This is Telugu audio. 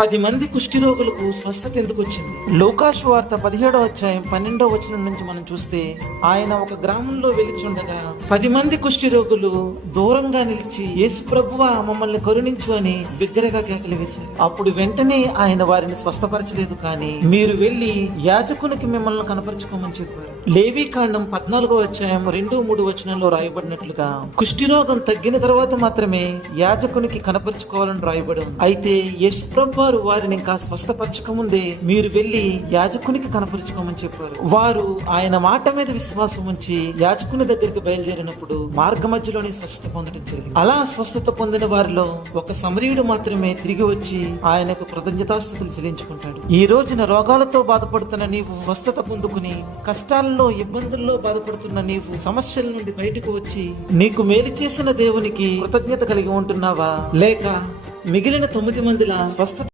10 మంది కుష్ఠిరోగులకు స్వస్థత ఎందుకు వచ్చింది? లూకాసు వార్త 17వ అధ్యాయం 12వ వచనం నుంచి మనం చూస్తే, ఆయన ఒక గ్రామంలో వెలుచుండగా 10 మంది కుష్ఠిరోగులు దూరంగా నిలిచి, యేసు ప్రభువా మమ్మల్ని కరుణించు అని బిగ్గరగా కేకలు వేశారు. అప్పుడు వెంటనే ఆయన వారిని స్వస్థపరచలేదు, కానీ మీరు వెళ్లి యాజకునికి మిమ్మల్ని కనపరుచుకోమని చెప్పారు. లేవీ కాండం 14వ అధ్యాయం 2-3 వచనంలో రాయబడినట్లుగా కుష్ఠిరోగం తగ్గిన తర్వాత మాత్రమే యాజకునికి కనపరుచుకోవాలని రాయబడి ఉంది. అయితే యేసు ప్రభు వారిని ఇంకా స్వస్థపరచక ముందే మీరు వెళ్లి యాజకునికి కనపరుచుకోమని చెప్పారు. వారు ఆయన మాట మీద విశ్వాసం ఉంచి యాజకుని దగ్గరికి బయలుదేరినప్పుడు మార్గ మధ్యలోనే స్వస్థత పొందడం జరిగింది. అలా స్వస్థత పొందిన వారిలో ఒక సమరయుడు మాత్రమే తిరిగి వచ్చి ఆయనకు కృతజ్ఞతాస్తుతులు చెల్లించుకుంటాడు. ఈ రోజున రోగాలతో బాధపడుతున్న నీవు స్వస్థత పొందుకుని, కష్టాల్లో ఇబ్బందుల్లో బాధపడుతున్న నీవు సమస్యల నుండి బయటకు వచ్చి నీకు మేలు చేసిన దేవునికి కృతజ్ఞత కలిగి ఉంటున్నావా? లేక మిగిలిన 9 మందిలా స్వస్థత